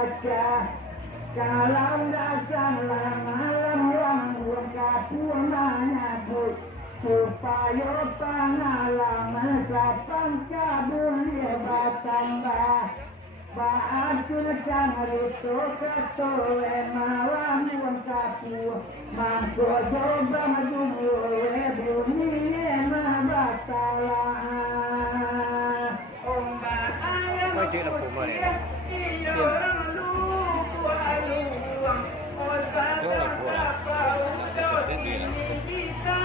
baca kalam dasar malam lambung kapurnanya supaya pengalaman sapang kabul bertambah baatul cangrito katoe malam kapu mangko joba majuwe bumi mabatala omba ayam iyo lu kualu osata apa udah kita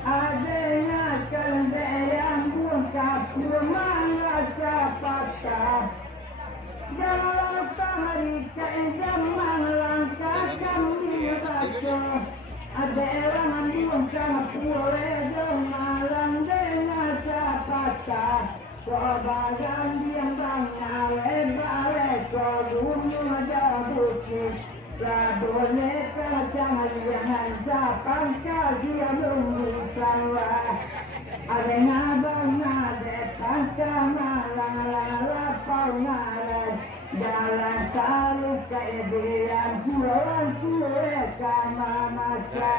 adanya kendaraan buka rumah rasa pasar jalan Amerika zaman langkah kami baca ada orang buka pure malam dengan sapata sobagan yang banyak lebar kodumnya jabuti boleh jangan jangan sapang dia mengusaha ada nabang ada tangka malang lapau nalar jalan tarik keedian pulang kue kama maca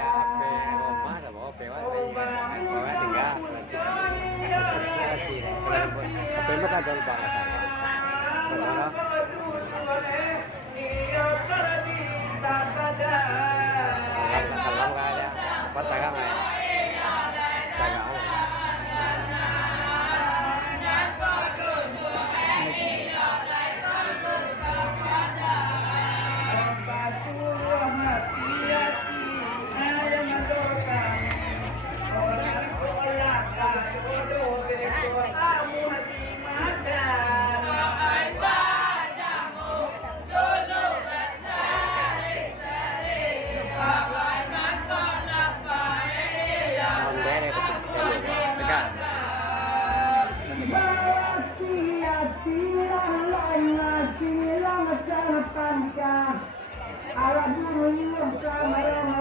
ala dulu sama yang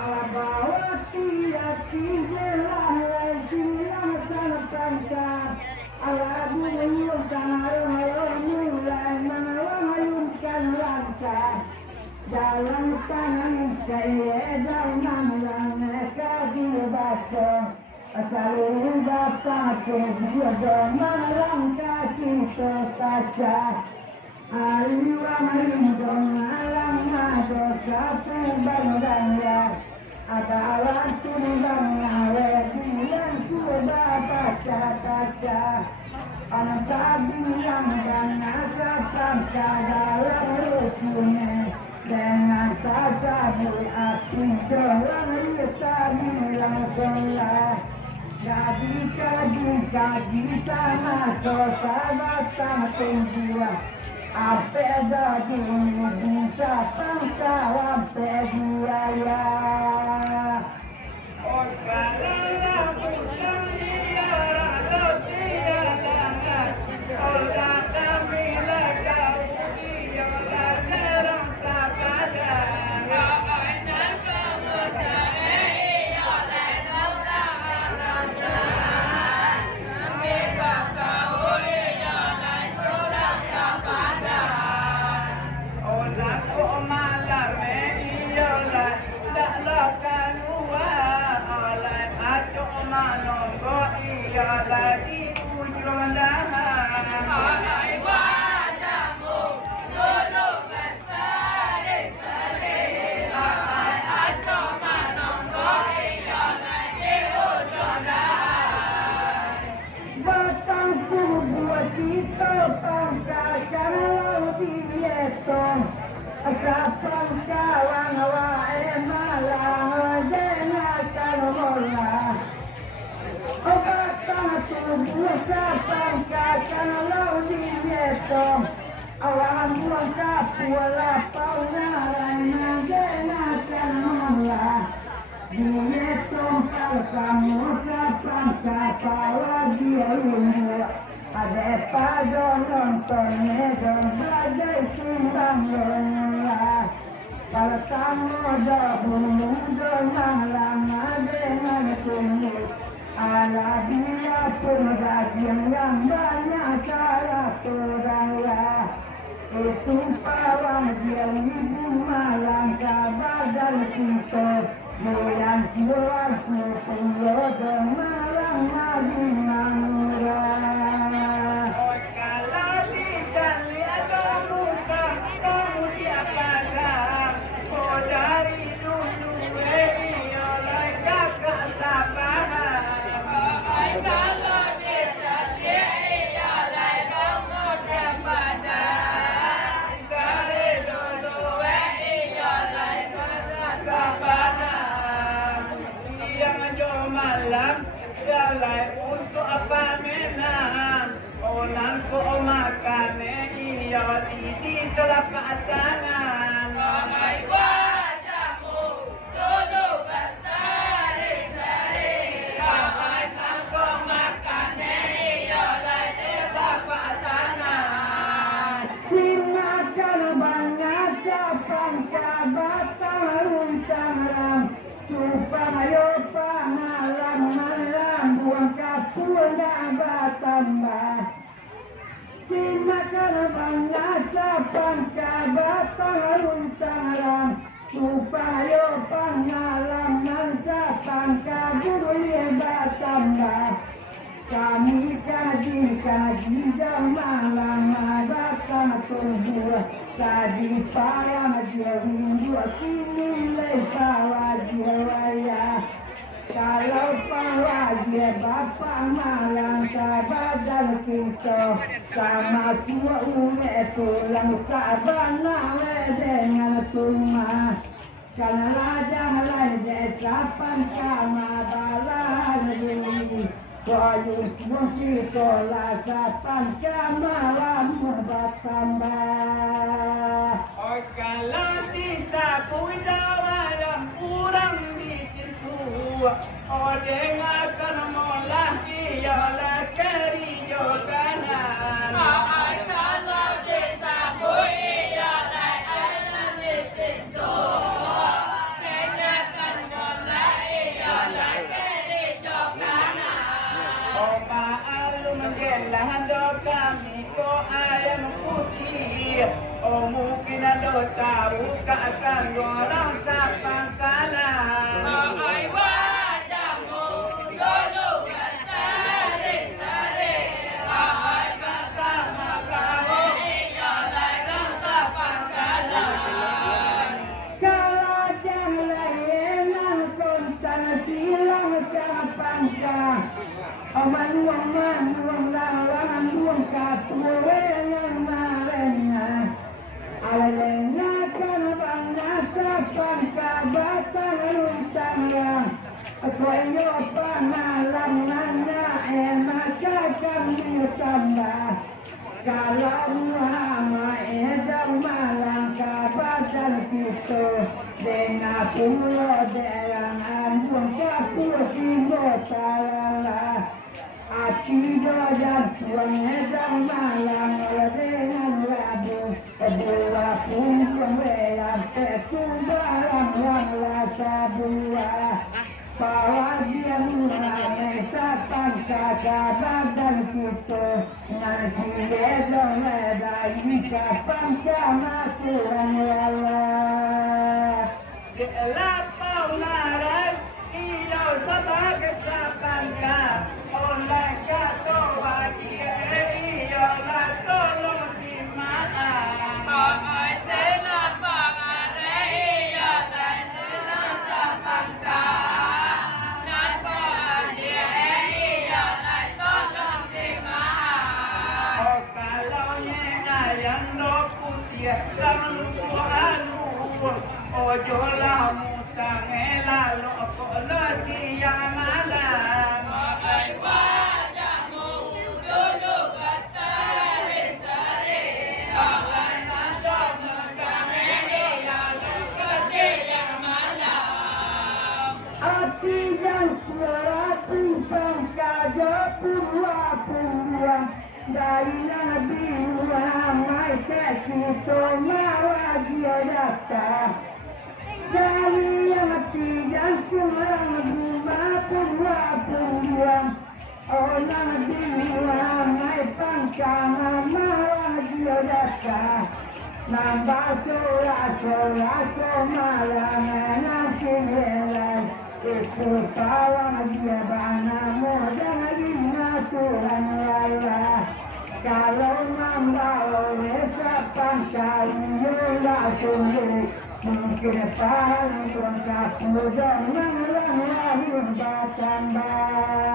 ala bawa tiati jelah silang sanapangka ala dulu sama yang mulai mengalahkan langkah jalan tangan saya dalam mereka dibaca Asalin bapak kebuah malam kaki sekaca Aliwa merindong malam mado sampai bandangnya Ada alat tumbang ngawe bilang coba baca-baca Anak bilang dan asap dalam rukunnya Dengan sasabu api jalan kita bilang sholat Kaji sama sahabat penjual apa jadi bisa pangkalan penjuaya oh kalala bukan dia rado sialangan oh kami kau dia larang sabadan dan kamu lagi ujung dahan Alai wajahmu dulu berseri-seri Alai aco manonggo iya lagi ujung dahan Batangku buat Ito pangkakanalaw diyetong sa pangkawang wae malang dengakan mola o batang tubuh sa pangkakanalaw diyetong awan buang kapula paunaran dengakan mola diyetong kalkamu sa pangkapala diyetong ada pada nontonnya sebagai simbang lelah kalau kamu dahulu lama dengan kunyit ala dia pun rajin yang banyak cara teranglah itu pawang dia ibu malang kabar dan kita yang keluar sepuluh dan malang madinah untuk apa menang orang ko makan iya di telapak tangan ramai wajahmu duduk bersari-sari ramai kangkung makan iya di telapak tangan simakan banyak capan kabatang runtang ram supaya panalam buang kapula batambah simakan banyak capan kabatang runtang ram supaya pengalaman capan kabul batambah kami kaji dan malam batang tubuh tadi parang dia rindu kini lepawa jiwa kalau pawaje bapa malang kabadal kita sama tua ule tulang kabana dengan tuma karena lajang lain desapan kama balan ini koyus musik kola sapan kama lamu batambah kalau disapu dalam kurang odeng akan molah ialah kerijo kanan ai kalau disambut ialah anak di situ kenyakan molah ialah kerijo kanan opa alu menjelah do kami ko ayam putih mungkin ada tahu akan orang sapang kanan ai Aman lawan buang kapulengan malenya alenya kan bangga sapan kabatan luntangnya koyo panalang nanya enak akan ditambah kalau lama edang malang kabatan kita dengan pulau derangan buang kapul timur salah Aki dojan suang edang malang dengan labu dua punggung welang ketumbalang yang rasa buah pawajian ramai sapan kakak badan kita nanti edang ledai kapan sama tuan lelah lapau narai iyo sebagai sapan kak oleh kata wajib iyo lah tolong si maaf ai telah pangare iyo lah telah sapan kak nan wajib iyo lah tolong si maaf pura-pura dari Nabi Muhammad kita malah dia datang dari yang mati jantung bunga pura-pura oh Nabi Muhammad pangkama malah dia datang nambah sorak-sorak malam nanti helai itu kawan dia bana mudah Tuhan Allah kalau nambah resapan kaya sendiri mungkin paling berangkat mudah mengulang tambah.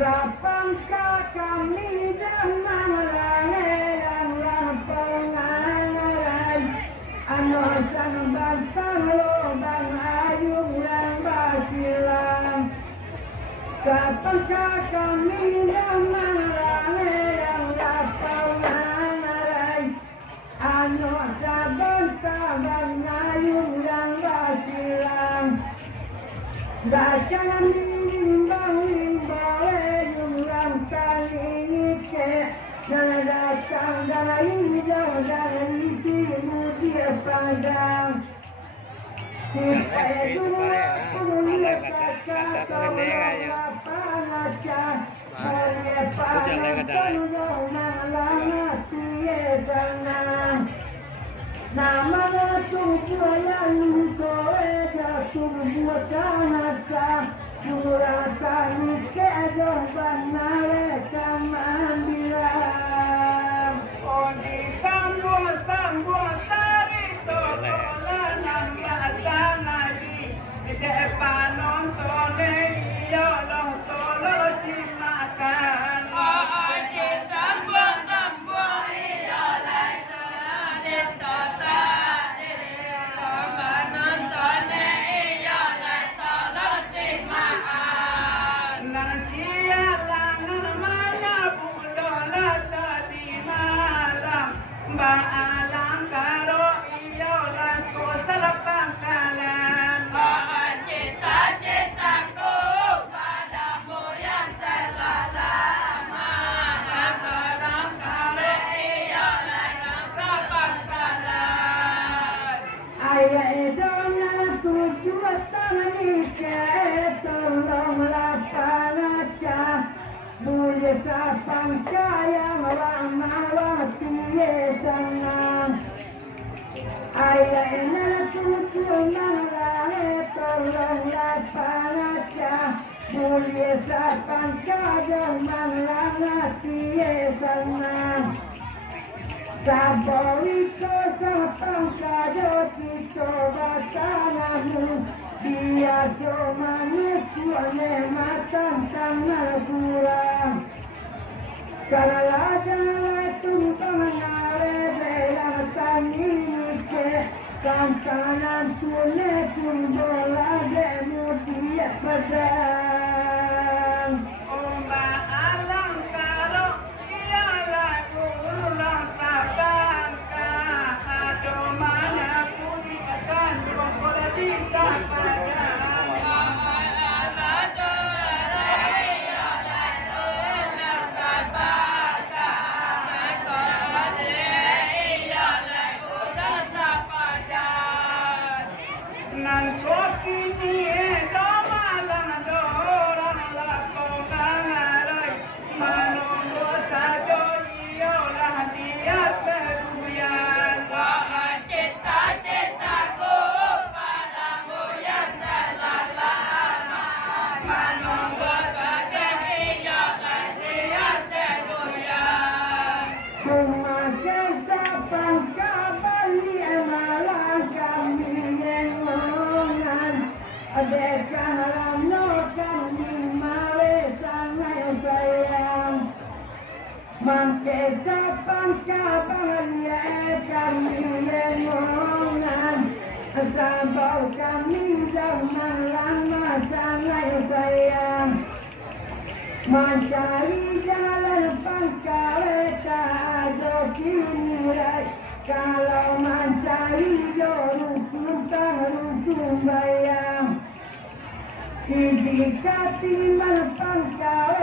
Sapangka kami dengan langeran pengangaran anosan bantang lobang ayung yang basilang. Sapangka kami dengan langeran pengangaran anosan bantang ayung yang basilang. Dacangan limbang-limbang jumlah kali ke dan datang dari jauh dari timur dia padang. Supaya dua punya kata tolonglah panacah oleh panacah malam tiada senang. Nama tujuh yang kowe jatuh buat tanah Muratan kehidupan mereka mendiram. Oh di sambung tari tokolan mata nadi di depan nonton dia long tolo cimakan. Oh di sambung iya lai di tota di depan nonton iya lai tolo cimakan. Baalang karo iyo lang ko sa lapangkalan. Cita-citaku padamu yang terlalama. Baalang karo iyo lang sa pangkalan. Ayah edona tujuh tangan ike tolonglah panacah. Boleh sapang kaya malam tiye senang. Ayah ina tujuh nangale tolonglah panacah. Boleh sapang kaya malam tiye senang. Saborito sapang kaya kita batanamu. Biasa manusia mematan tanah kurang. Kalau ada tumpang nare belang tani ke kantanan tune tumbola demu dia pedang. Omba alang karo ialah ulang tabangka. Ado mana pun akan berkola di Mangke sapang kabangan ya kami lengongan. Sabau kami zaman lama sangat sayang. Mencari jalan pangkal tak ada kini. Kalau mencari rukun tak rukun bayang. Jika timbal pangkal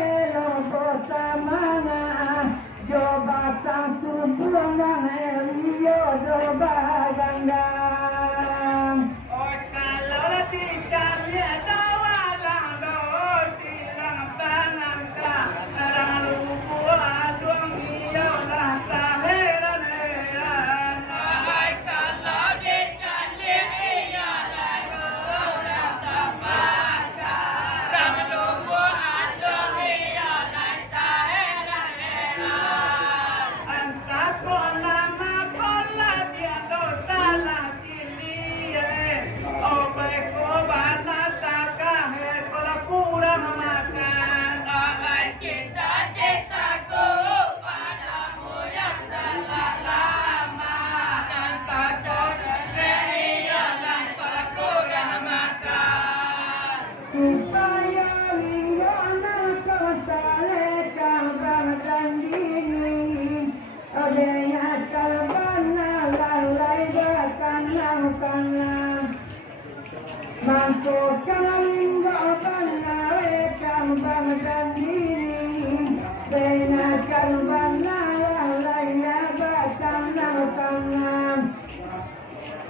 kota mana. Jabatan tubulang Elio Joba Gandang. Oh kalau tidak dawalang do silang panangka orang lupa tuang iyo lah taheran heran. tanam Mangkuk kalinggo pangawekan bang dan diri Benakan bang lalaya batang tanam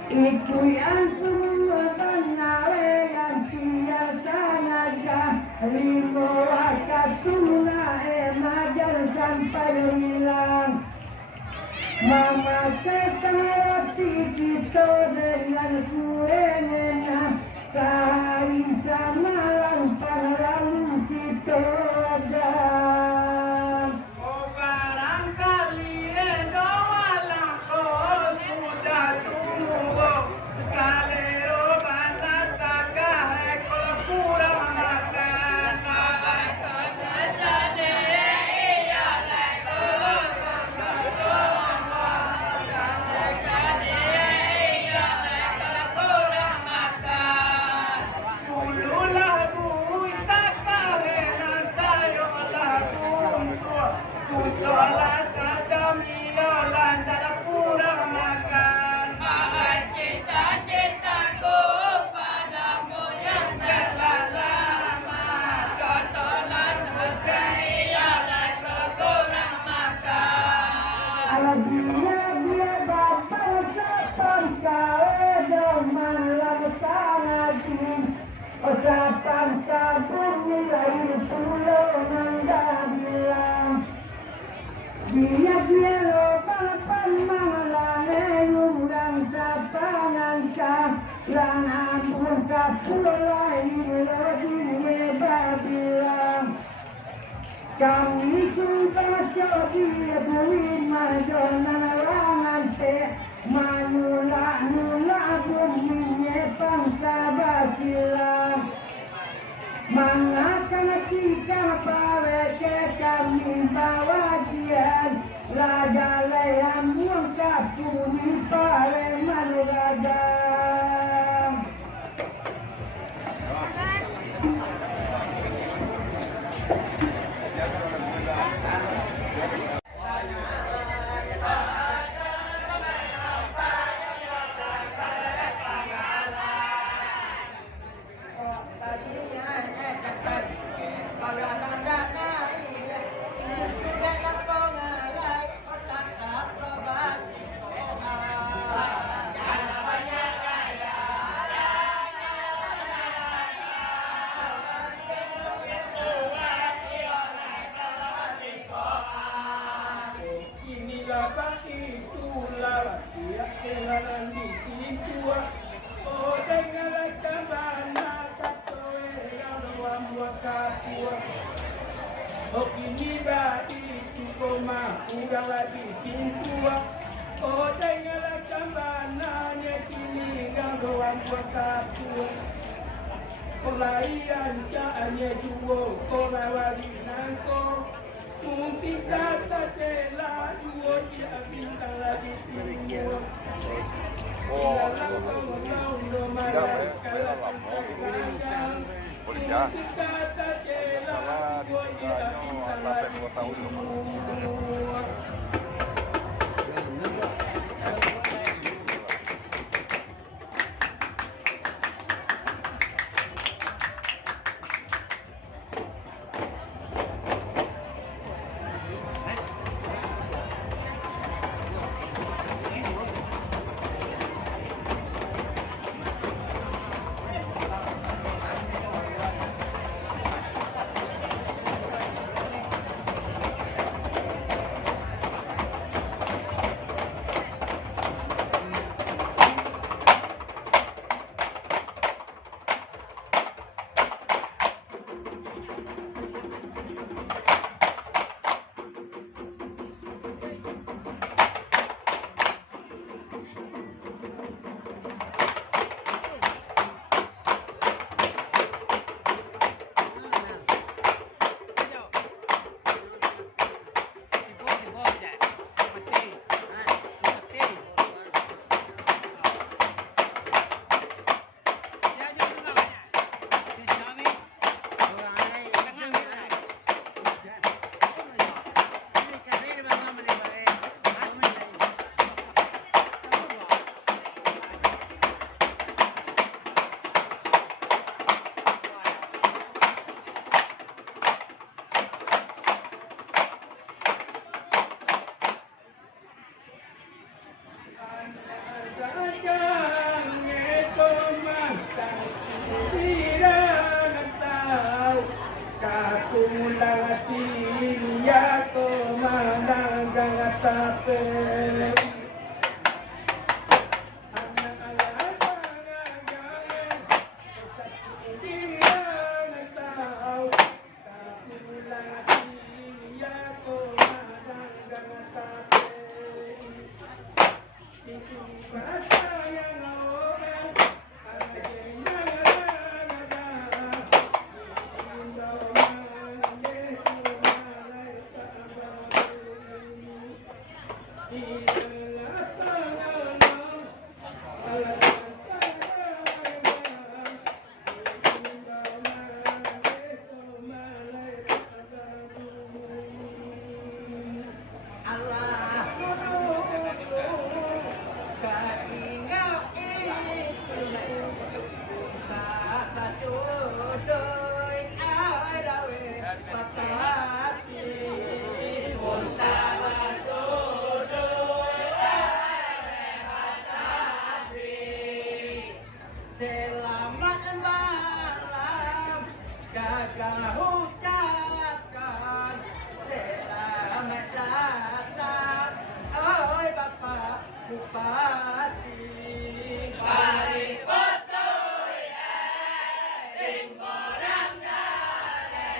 Iku yang semua pangawekan siasa naga Limo wakatuna majar sampai hilang Mama sekarati kita dengan kuenena Sehari samalang panglalu kita ada Oh barangkali endo walang ko sudah tunggu Kalero banataga ekor kurang makan Dia bapak sapang kau doman lakukan lagi Sapang sabun nilai pulau nanda bilang Dia lupa pemanglange undang sapangan cah Lang ampun kapulai lebih bilang Kami sudah cobi buin majonan langan teh Manula buminya pangsa basilang Mangakan tika paweke kami bawa dian Laga leam muka puni pare manuragang Inilah baki itulah dia kelaran di situ. Oh dengarlah kabana katoe yang luar katua. Oh ini baki itu koma udah lagi situ. Oh dengarlah kabana kini yang luar katua. Kolaian caanya juo kolawali nangko. Mungkin kata tela dua dia bintang lagi tinggal. Ilalang kau no marah kalau kau sayang. Mungkin kata tela dua dia bintang lagi tinggal. kumulati ya ko manang tape Selamat malam, gagal ucapkan selamat datang, oi Bapak Bupati. Paling betul ya, orang dale.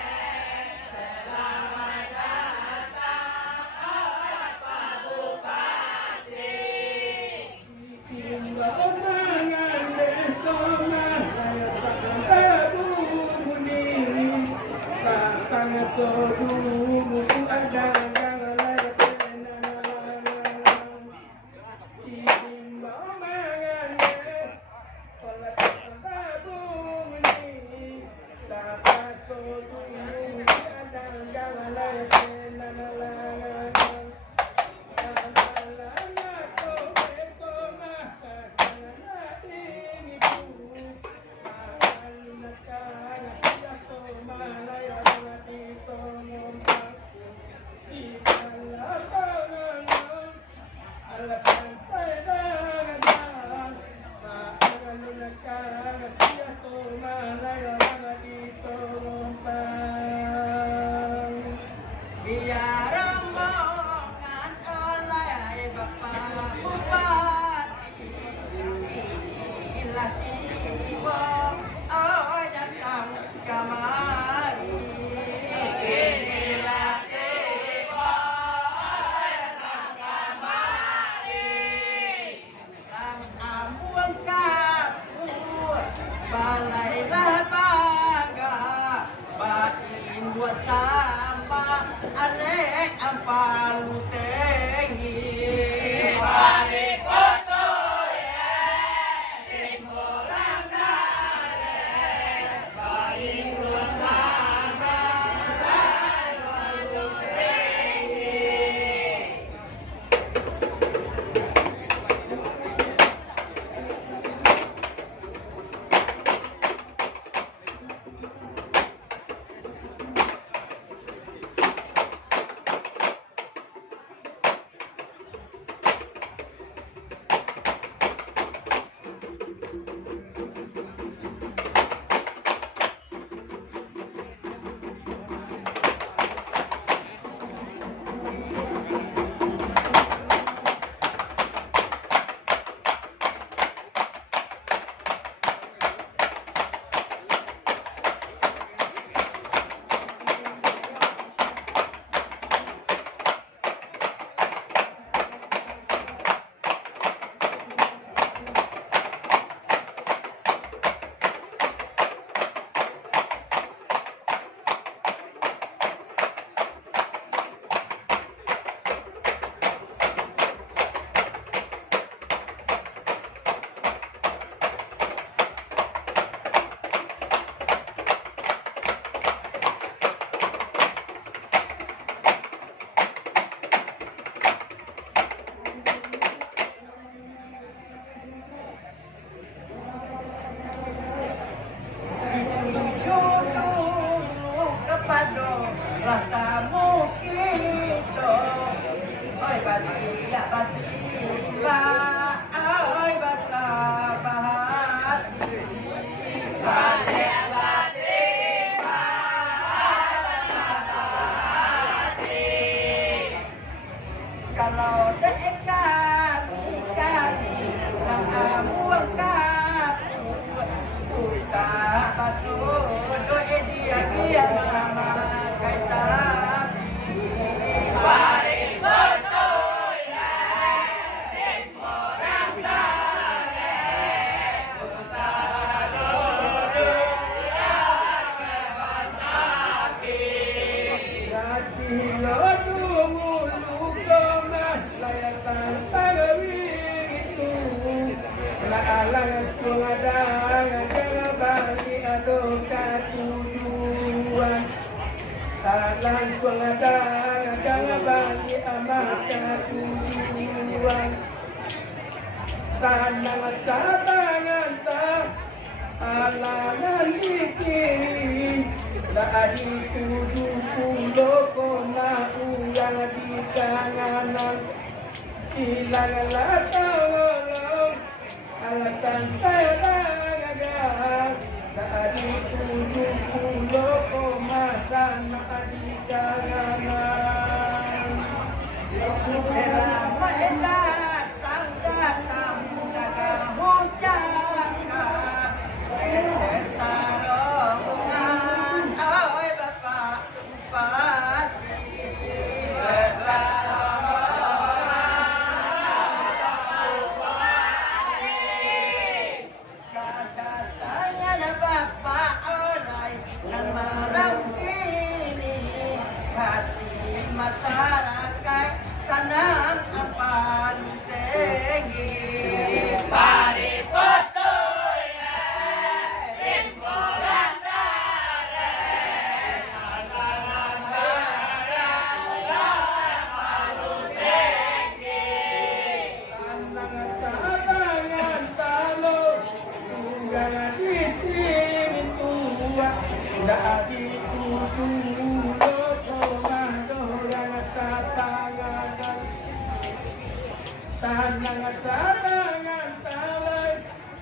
Selamat datang, oi Bapak Bupati. Timbang mangan besoma, dulu ada yang lain timbang mangan kalau tabung ini dapat dulu ada yang lain Alang pengadang jangan bagi adokan tujuan. Alang pengadang jangan bagi amat tujuan. Tangan tangan tak alangan dikiri. Tak dituduh pulau kona ulang di tanganan. Hilanglah tolong alasan saya gagal. Tak dituduh pulau koma sana di tanganan. Selama enak tangga kamu dagang hujan Tarungan oi Bapak Bupati katanya ada Bapak Onai dan malam ini hati masyarakat sanang apan tinggi pari potoy rimbolan dare alang palu tinggi Tangan talo tunggal di sini tua. Tak dituduh tangan talai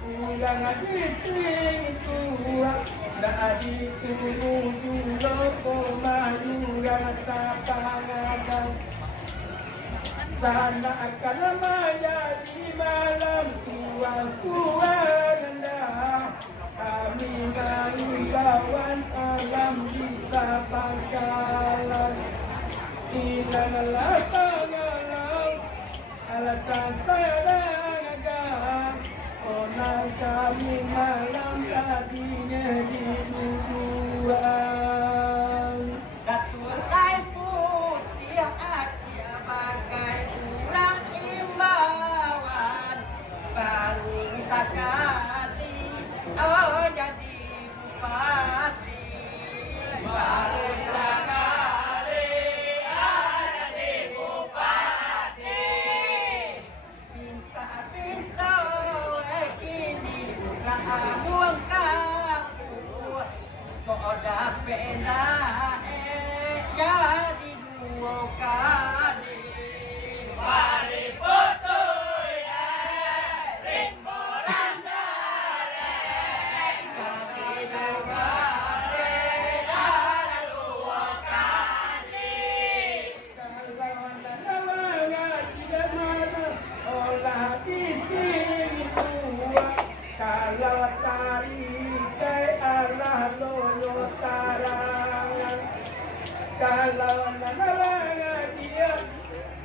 ulang di sini tua. Tak dituduh komayuran tatangan. Sana akan maya di malam tuan anda. Kami kawan alam bisa bangkalan. Hilanglah tangan alasan saya gagal. Orang kami malam tadinya diduduan. Datuk kain putih hati bagai urang imbauan baru sekali jadi bupati baru sekali jadi bupati pinta-pinta kini lamuang kamu kok dapat jadi dua kali mari potoy rimbolan dare kaki dengare dua kali Kalau anda tidak mana olah di sini tua. Kalau tarik arah loyo tarangan. Kalau anda dia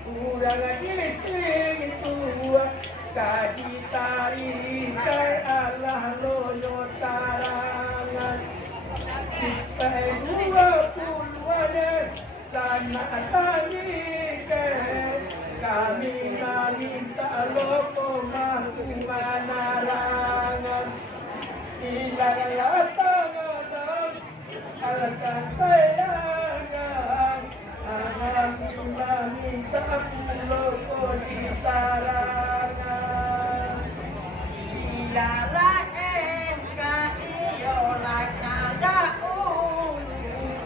kurang di sini tua. Kaji tarik arah loyo tarangan. Kita 20 sana tani kami minta loko manarangan. Hilanglah tangan alasan sayangan. Alhamdulillah minta loko di tarangan. Ilala engka iolah nada ulu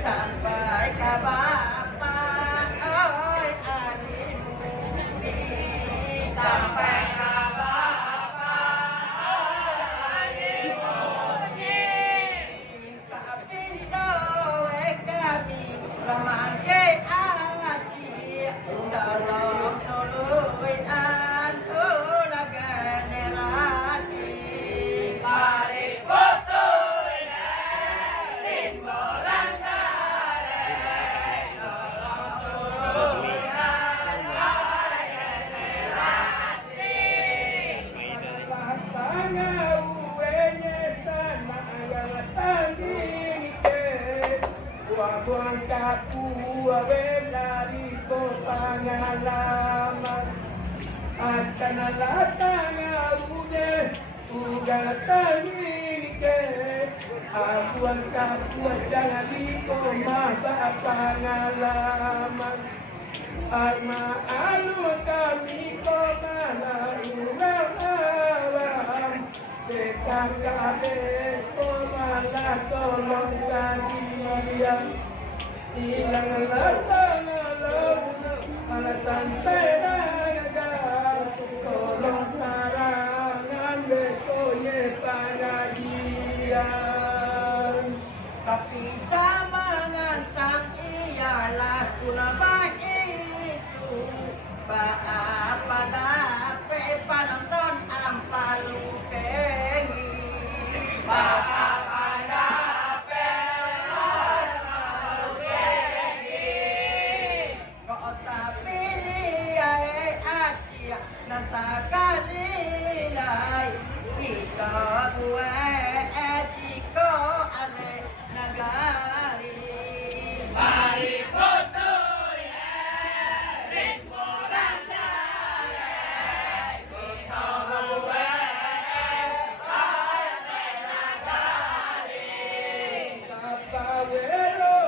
sampai ke bapak oi adimu sampai ke bapak adimu pinta-pinta kami remaja hati dalam toloi antu generasi mari potoy rimbolan dare dalam toloi generasi Tangan uenya sana yang tanding ke buang kaku dari pengalaman akan tangan uenya Jangan tangini ke Akuan kapuan jangan dikomah pengalaman Alma alu kami komala ulang alam Dekat kabe komala tolong kalian Hilang latang alam Alatan pedagang Tolong karangan bekoye pengajian Tapi sama ngantang ialah ulama itu Apa dapat penonton ampalu kengi Apa dapat ampalu kengi Kau tapi liai akia nanta kalilai Kita buat esiko ane nagari Mari foto ritmo randa Kita buat ane nagari Kapawero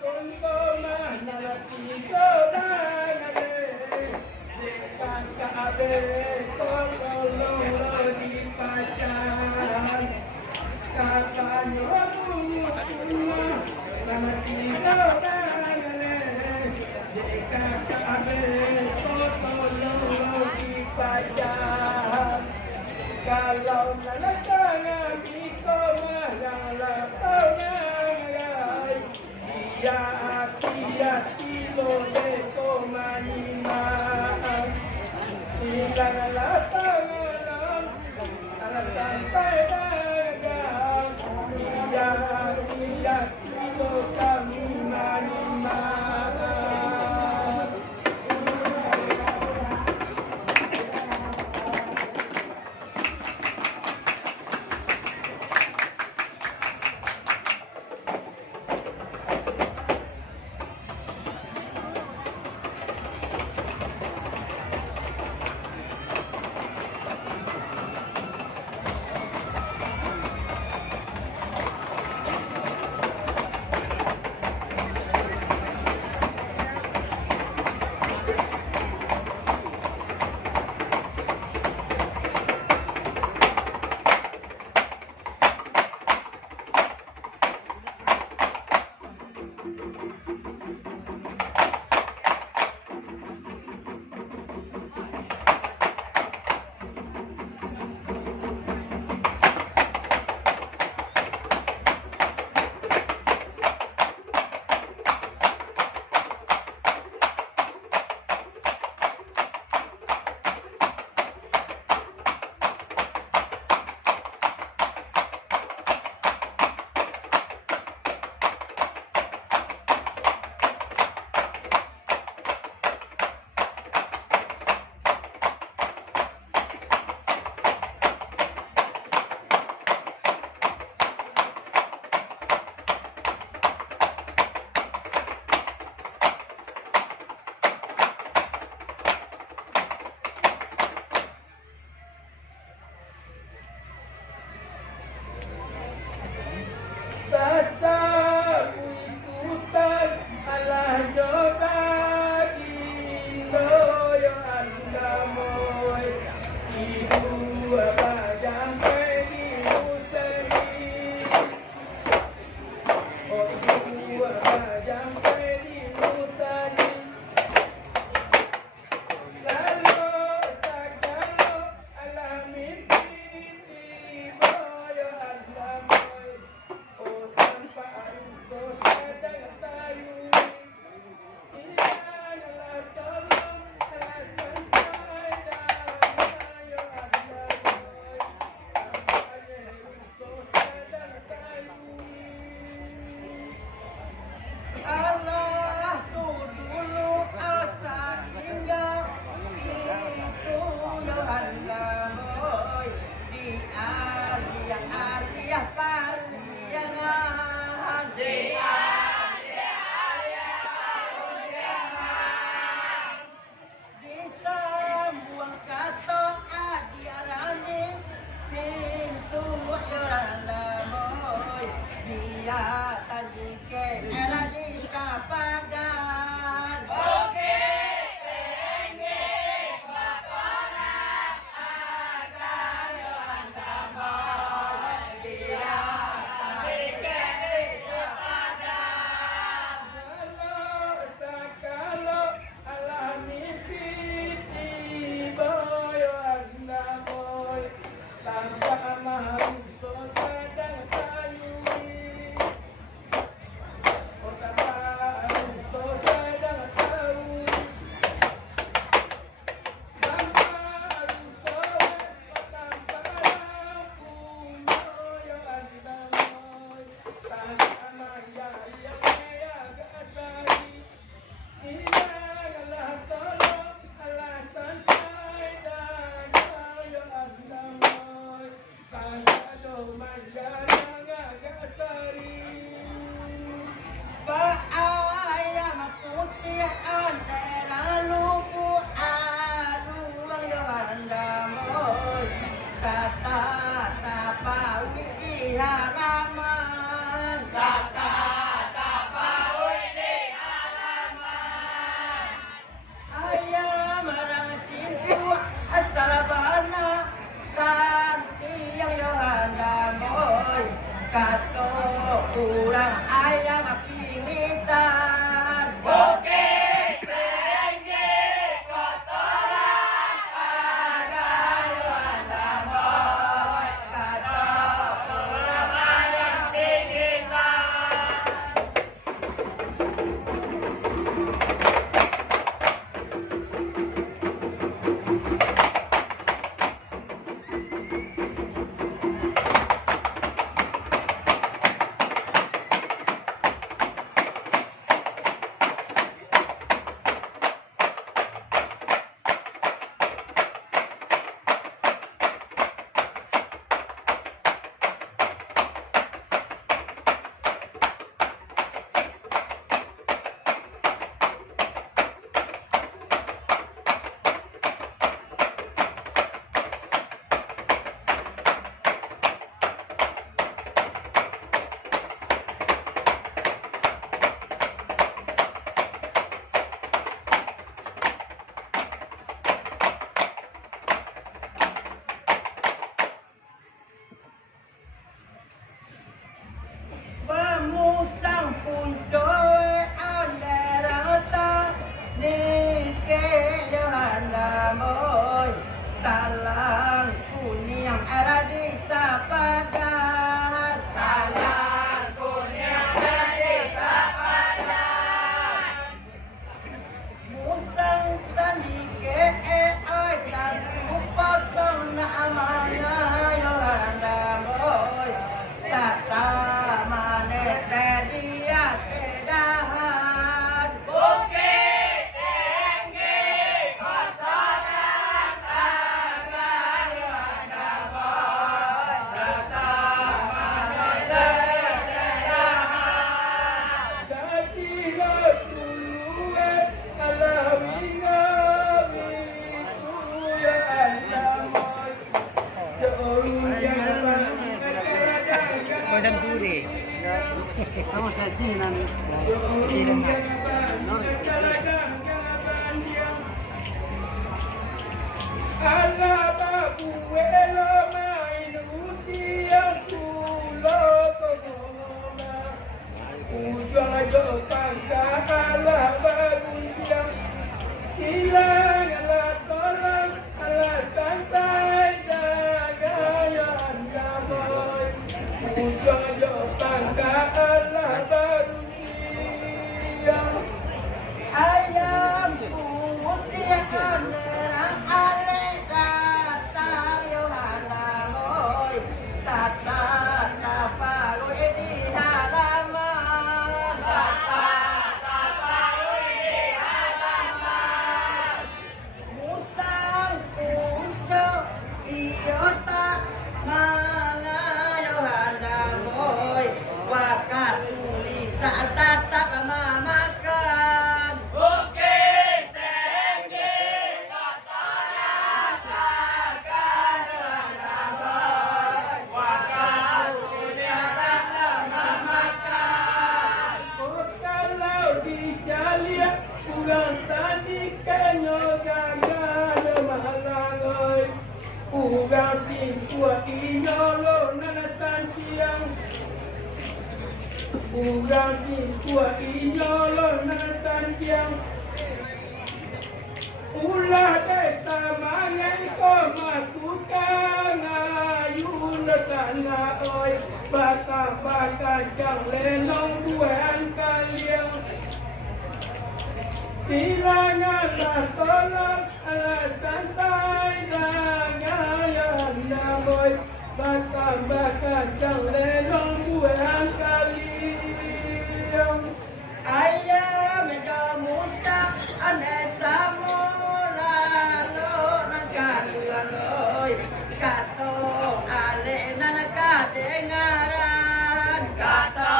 konto manalati kodangale Dekat kabe kolong di pacar Katanya bunga manalati kodangale Dekat kabe kolong di pacar Kalau nalatangan ito malalatangan Dia hati-hati loleto manimaan Hilang nalatangan alatan pedagang Dia hati-hati lo kami manimaan Estamos allí, Nani. Ayam putih merah alek kata Yohana loy kata apa loy di halaman kata apa loy di halaman musang punco iota manga Yohana loy wakat tulisan tatap mamakan Ulah desa mangai ko matukan ayun tanah oi baka jang lenong buan kaliang tilangan lah tolong alat santai jangan namoy baka jang lenong buan kaliang ayam jamusta ane samora lo nangkaluan kato ale nanaka dengaran kato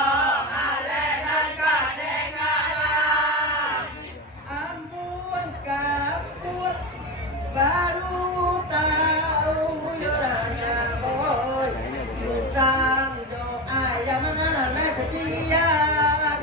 ale nanaka dengaran ampun kapur baru tahu yurana boy musang do ayam nana sekian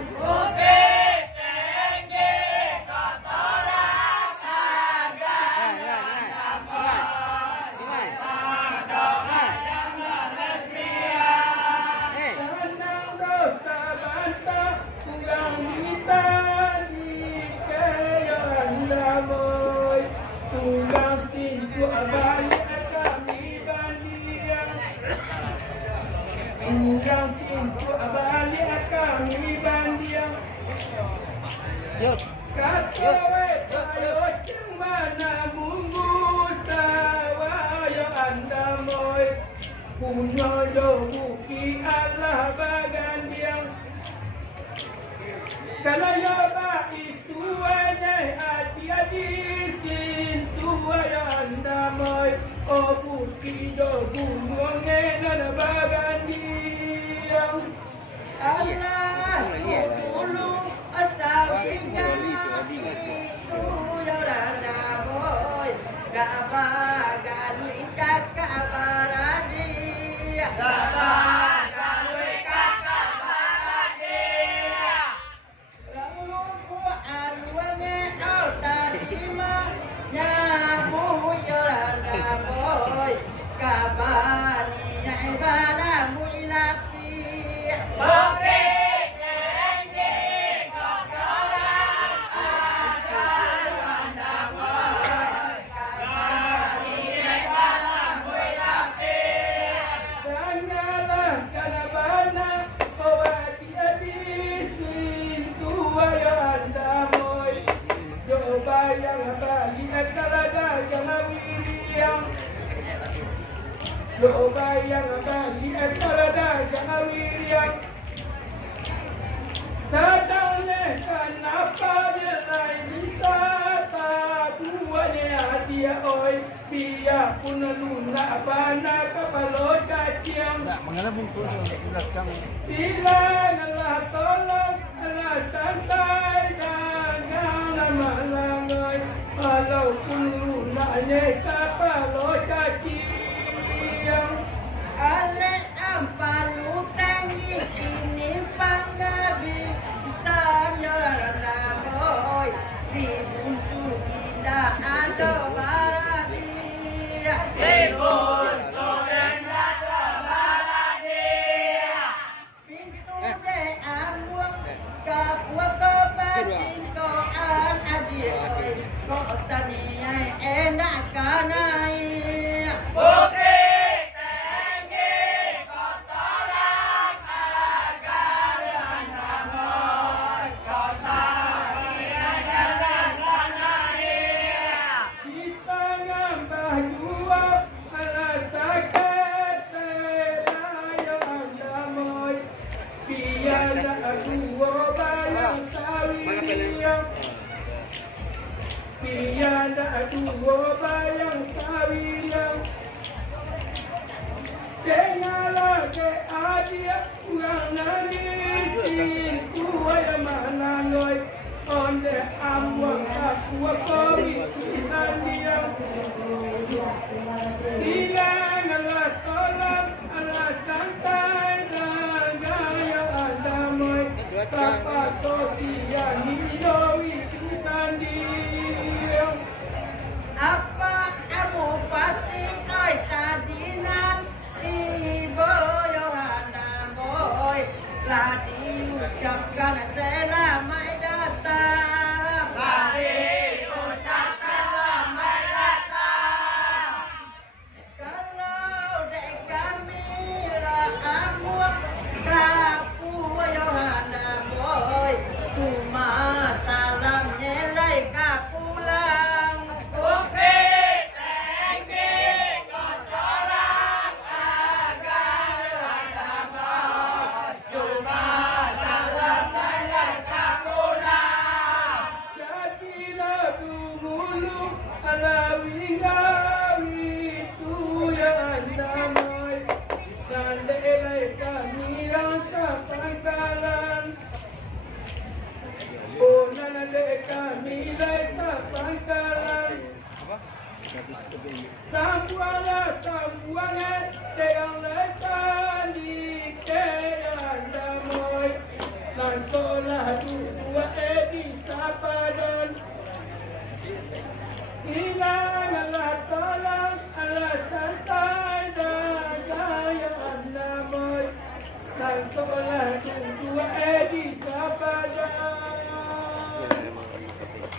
Katowe ayo cemana munggu sawayo anda moy punya yo buki Allah bagandiang kalau yo ba itu aja hati-hati sintu ayo anda moy oh buki yo bungonge nana bagandiang Allah tulung asawinnya itu yorana boy gabagan ikat kabaradi gabagan ikat kabaradi lalu ku arwane au tarima nyamu yorana boy kabani ibada mu ilafi boy Lo bayang bagi talada jawiriang sadane kenapa dia kita tabuane dia oi biar pun luna bana kapalo caciang Tak mengenai bungkus di belakang. bila Allah tolong Allah santai jangan malangai kalau pun luna kapalo caciang ale ampar utang ini tua bayang kawilang Kenyalah ke adia Kurang nanisin tua yang mana loy Onde amwang aku kowi Kisan diam Hilang alas tolak Alas santai dan gaya adamoy Kapat sosial hidowi Kisan diam Apa kamu pasti koi tadinan Ibu Yohana boy Lah diucapkan selamat datang Mari ucap selamat datang Kalau dek kami ramu Rapu Yohana boy Cuma salam nyelai kapulang Oke, thank you, kotoran agar ada boy Cuma salam nyelai kapulang Jadilah dulu alawi-lawi itu yang damai Dan lelai kami rasa pangkalan Oh nana kami rasa pangkalan Sambuangan Yang lekan di keyan damai Dan sekolah dua edi sapadan Hilang alat tolong Alat santai dan gaya damai Dan sekolah dua edi sapadan